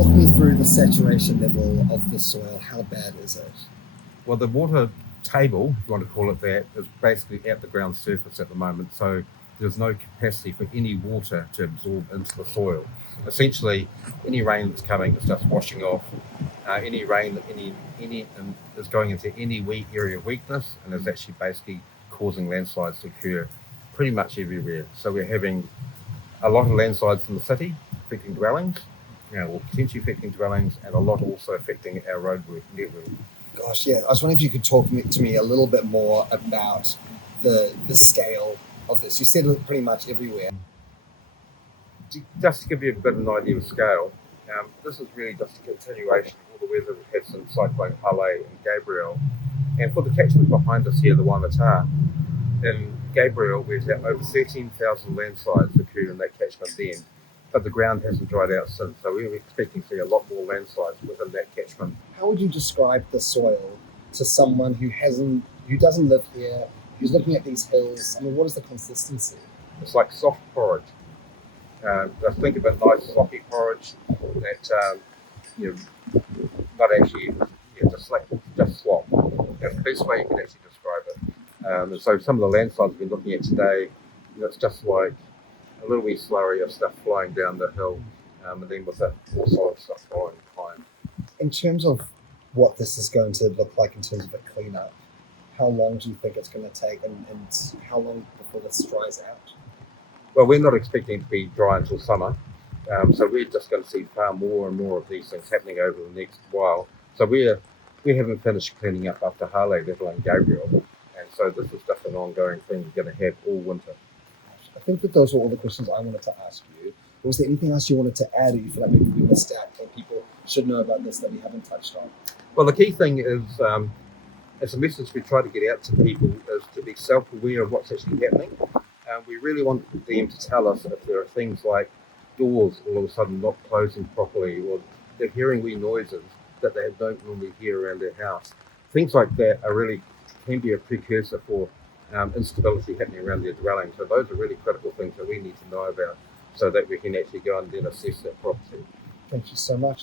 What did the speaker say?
talk me through the saturation level of the soil. How bad is it? Well, the water table, if you want to call it that, is basically at the ground surface at the moment. So there's no capacity for any water to absorb into the soil. Essentially, any rain that's coming is just washing off. Any rain that any is going into any weak area of weakness, and is actually basically causing landslides to occur pretty much everywhere. So we're having a lot of landslides in the city affecting dwellings, or potentially affecting dwellings, and a lot also affecting our road network. Gosh, yeah. I was wondering if you could talk to me a little bit more about the scale of this. You said it pretty much everywhere. Just to give you a bit of an idea of scale, this is really just a continuation of all the weather we've had since Cyclone Hale and Gabriel. And for the catchment behind us here, the Waimata, in Gabriel, we've had over 13,000 landslides occur in that catchment then, but the ground hasn't dried out since, so we were expecting to see a lot more landslides within that catchment. How would you describe the soil to someone who doesn't live here, who's looking at these hills? I mean, what is the consistency? It's like soft porridge. Just think of a nice sloppy porridge that not actually just slop. That's the best way you can actually describe it. And so some of the landslides we've been looking at today, it's just like a little wee slurry of stuff flying down the hill, and then with the more solid stuff following behind. In terms of what this is going to look like in terms of a cleanup, how long do you think it's going to take, and how long before this dries out? Well, we're not expecting it to be dry until summer, so we're just going to see far more and more of these things happening over the next while. So we haven't finished cleaning up after Hale, let alone Gabriel, and so this is just an ongoing thing we're going to have all winter. I think that those were all the questions I wanted to ask you. Was there anything else you wanted to add, or you feel like maybe we missed out, or people should know about this that we haven't touched on? Well, the key thing is, as a message we try to get out to people, is to be self-aware of what's actually happening. We really want them to tell us if there are things like doors all of a sudden not closing properly, or they're hearing wee noises that they don't normally hear around their house. Things like that can be a precursor for instability happening around their dwelling. So those are really critical things that we need to know about so that we can actually go and then assess that property. Thank you so much.